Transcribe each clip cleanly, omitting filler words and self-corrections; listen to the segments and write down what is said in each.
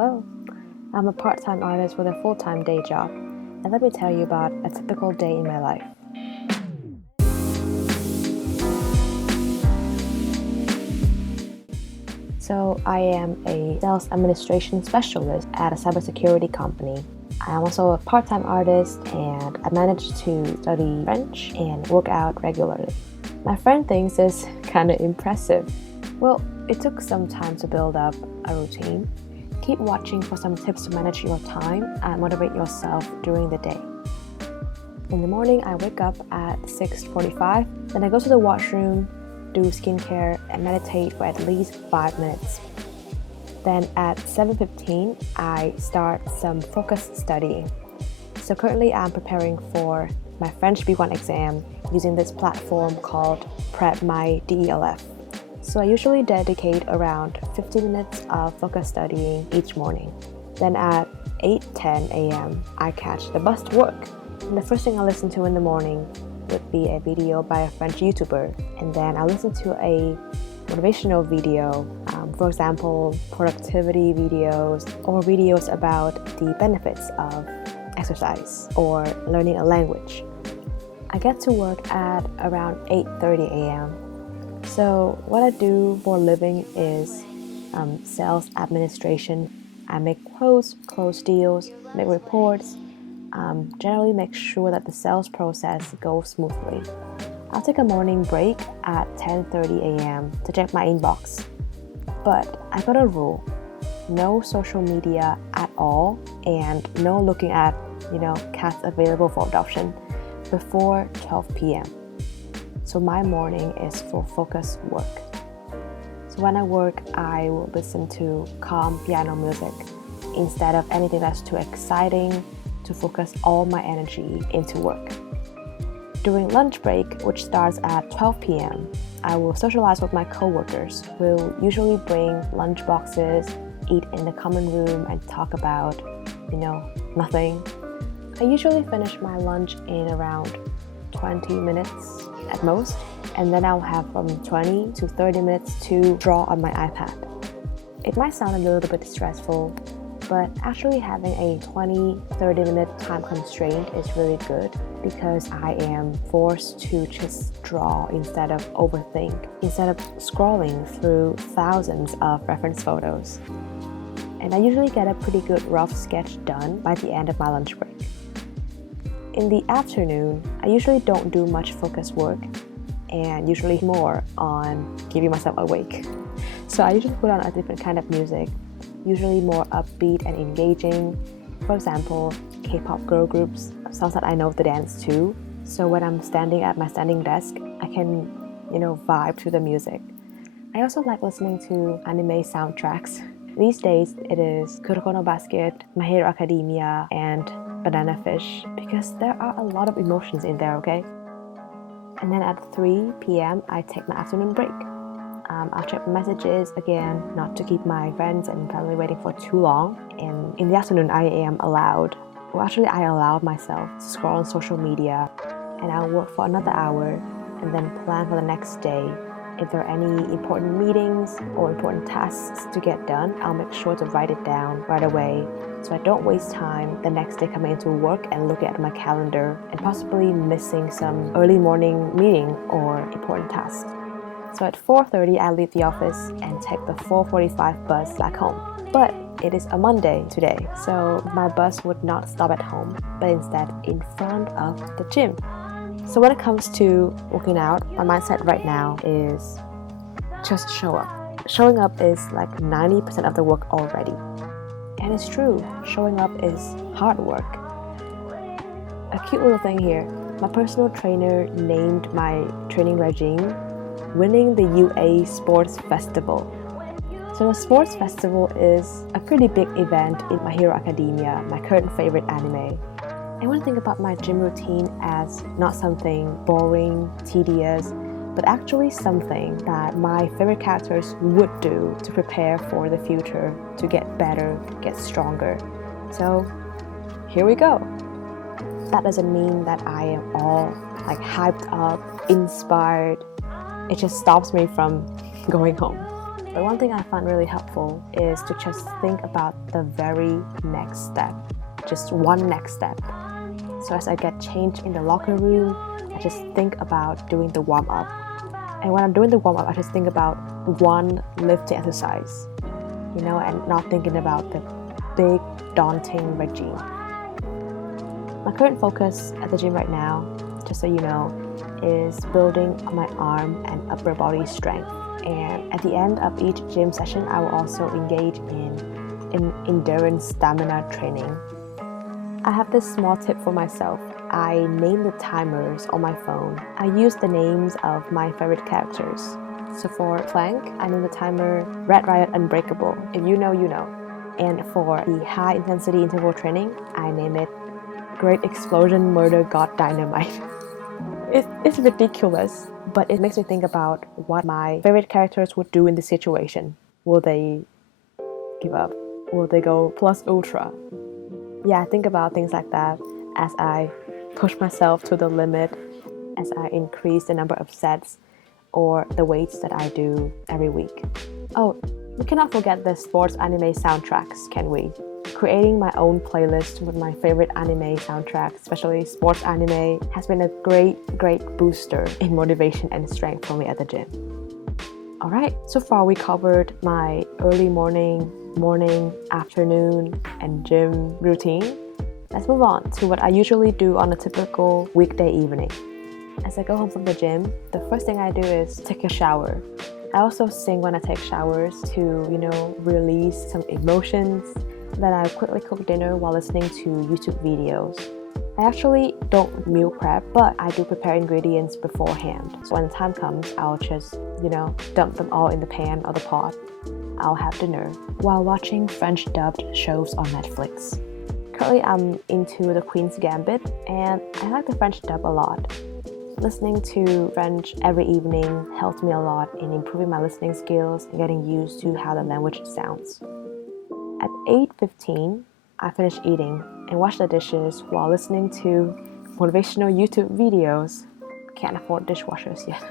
Hello, I'm a part-time artist with a full-time day job, and let me tell you about a typical day in my life. So I am a sales administration specialist at a cybersecurity company. I'm also a part-time artist, and I manage to study French and work out regularly. My friend thinks it's kind of impressive. Well, it took some time to build up a routine. Keep watching for some tips to manage your time and motivate yourself during the day. In the morning, I wake up at 6:45, then I go to the washroom, do skincare, and meditate for at least 5 minutes. Then at 7:15, I start some focused studying. So currently I'm preparing for my French B1 exam using this platform called Prep My DELF. So I usually dedicate around 50 minutes of focused studying each morning. Then at 8:10 a.m., I catch the bus to work. And the first thing I listen to in the morning would be a video by a French YouTuber. And then I listen to a motivational video, for example, productivity videos or videos about the benefits of exercise or learning a language. I get to work at around 8:30 a.m. So what I do for a living is sales administration. I make quotes, close deals, make reports, generally make sure that the sales process goes smoothly. I'll take a morning break at 10:30 a.m. to check my inbox. But I got a rule: no social media at all, and no looking at, cats available for adoption before 12 p.m. So my morning is for focused work. So when I work, I will listen to calm piano music instead of anything that's too exciting to focus all my energy into work. During lunch break, which starts at 12 p.m., I will socialize with my coworkers. We'll usually bring lunch boxes, eat in the common room, and talk about, nothing. I usually finish my lunch in around 20 minutes at most, and then I'll have from 20 to 30 minutes to draw on my iPad. It might sound a little bit stressful, but actually having a 20-30 minute time constraint is really good because I am forced to just draw instead of overthink, instead of scrolling through thousands of reference photos. And I usually get a pretty good rough sketch done by the end of my lunch break. In the afternoon, I usually don't do much focused work and usually more on keeping myself awake. So I usually put on a different kind of music, usually more upbeat and engaging. For example, K-pop girl groups, songs that I know the dance to. So when I'm standing at my standing desk, I can, vibe to the music. I also like listening to anime soundtracks. These days, it is Kuroko no Basket, My Hero Academia, and Banana Fish, because there are a lot of emotions in there, okay? And then at 3 p.m., I take my afternoon break. I'll check messages again, not to keep my friends and family waiting for too long. And in the afternoon, I allow myself to scroll on social media, and I'll work for another hour and then plan for the next day. If there are any important meetings or important tasks to get done, I'll make sure to write it down right away so I don't waste time the next day coming into work and looking at my calendar and possibly missing some early morning meeting or important tasks. So at 4:30, I leave the office and take the 4:45 bus back home. But it is a Monday today, so my bus would not stop at home, but instead in front of the gym. So when it comes to working out, my mindset right now is just show up. Showing up is like 90% of the work already. And it's true, showing up is hard work. A cute little thing here, my personal trainer named my training regime Winning the UA Sports Festival. So the Sports Festival is a pretty big event in My Hero Academia, my current favorite anime. I want to think about my gym routine as not something boring, tedious, but actually something that my favorite characters would do to prepare for the future, to get better, get stronger. So here we go. That doesn't mean that I am all hyped up, inspired. It just stops me from going home. But one thing I found really helpful is to just think about the very next step, just one next step. So as I get changed in the locker room, I just think about doing the warm-up. And when I'm doing the warm-up, I just think about one lifting exercise, and not thinking about the big, daunting regime. My current focus at the gym right now, just so you know, is building my arm and upper body strength. And at the end of each gym session, I will also engage in endurance stamina training. I have this small tip for myself. I name the timers on my phone. I use the names of my favorite characters. So for Plank, I name the timer Red Riot Unbreakable. If you know, you know. And for the high intensity interval training, I name it Great Explosion Murder God Dynamite. It's ridiculous, but it makes me think about what my favorite characters would do in this situation. Will they give up? Will they go plus ultra? Yeah, I think about things like that as I push myself to the limit, as I increase the number of sets or the weights that I do every week. Oh, we cannot forget the sports anime soundtracks, can we? Creating my own playlist with my favorite anime soundtracks, especially sports anime, has been a great booster in motivation and strength for me at the gym. Alright, so far we covered my early morning, afternoon, and gym routine. Let's move on to what I usually do on a typical weekday evening. As I go home from the gym, the first thing I do is take a shower. I also sing when I take showers to, release some emotions. Then I quickly cook dinner while listening to YouTube videos. I actually don't meal prep, but I do prepare ingredients beforehand. So when the time comes, I'll just, dump them all in the pan or the pot. I'll have dinner while watching French dubbed shows on Netflix. Currently, I'm into The Queen's Gambit, and I like the French dub a lot. Listening to French every evening helps me a lot in improving my listening skills and getting used to how the language sounds. At 8:15, I finish eating and wash the dishes while listening to motivational YouTube videos. Can't afford dishwashers yet.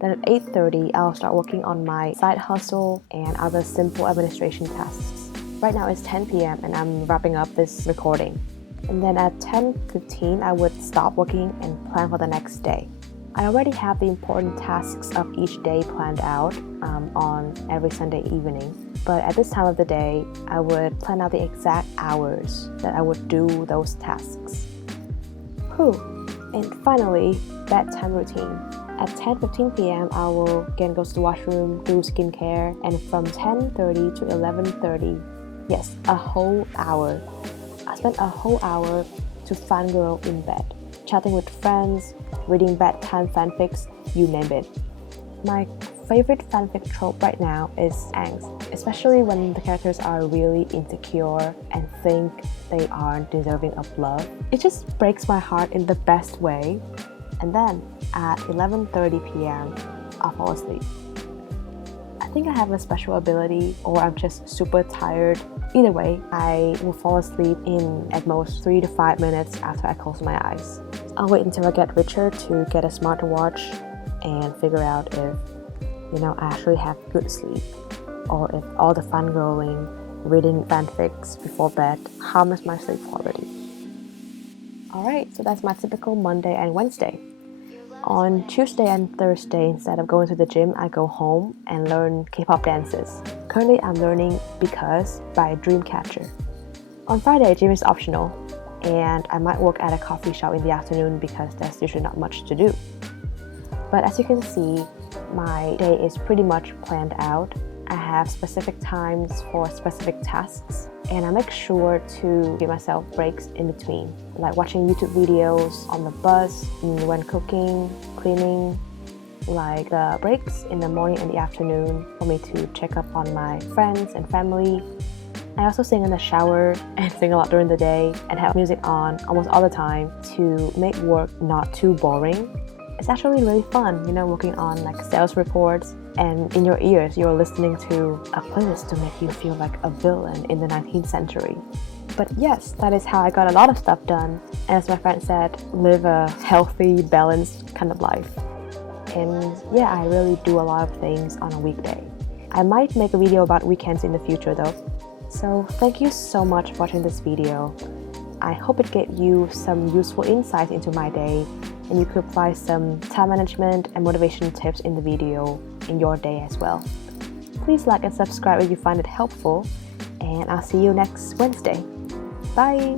Then at 8:30, I'll start working on my side hustle and other simple administration tasks. Right now it's 10 p.m. and I'm wrapping up this recording. And then at 10:15, I would stop working and plan for the next day. I already have the important tasks of each day planned out on every Sunday evening. But at this time of the day, I would plan out the exact hours that I would do those tasks. And finally, bedtime routine. At 10:15 p.m., I will again go to the washroom, do skincare, and from 10:30 to 11:30, yes, a whole hour. I spent a whole hour to fangirl in bed, chatting with friends, reading bedtime fanfics, you name it. My favorite fanfic trope right now is angst, especially when the characters are really insecure and think they aren't deserving of love. It just breaks my heart in the best way. And then at 11:30 p.m., I'll fall asleep. I think I have a special ability, or I'm just super tired. Either way, I will fall asleep in at most 3 to 5 minutes after I close my eyes. I'll wait until I get richer to get a smartwatch and figure out if, I actually have good sleep, or if all the fangirling, reading fanfics before bed harms my sleep quality. Alright, so that's my typical Monday and Wednesday. On Tuesday and Thursday, instead of going to the gym, I go home and learn K-pop dances. Currently, I'm learning Because by Dreamcatcher. On Friday, gym is optional, and I might work at a coffee shop in the afternoon because there's usually not much to do. But as you can see, my day is pretty much planned out. I have specific times for specific tasks, and I make sure to give myself breaks in between, like watching YouTube videos on the bus, when cooking, cleaning, like the breaks in the morning and the afternoon for me to check up on my friends and family. I also sing in the shower and sing a lot during the day and have music on almost all the time to make work not too boring. It's actually really fun, working on like sales reports, and in your ears you're listening to a playlist to make you feel like a villain in the 19th century. But yes, that is how I got a lot of stuff done, and as my friend said, live a healthy, balanced kind of life. And yeah, I really do a lot of things on a weekday. I might make a video about weekends in the future though. So thank you so much for watching this video. I hope it gave you some useful insights into my day and you could apply some time management and motivation tips in the video in your day as well. Please like and subscribe if you find it helpful, and I'll see you next Wednesday. Bye!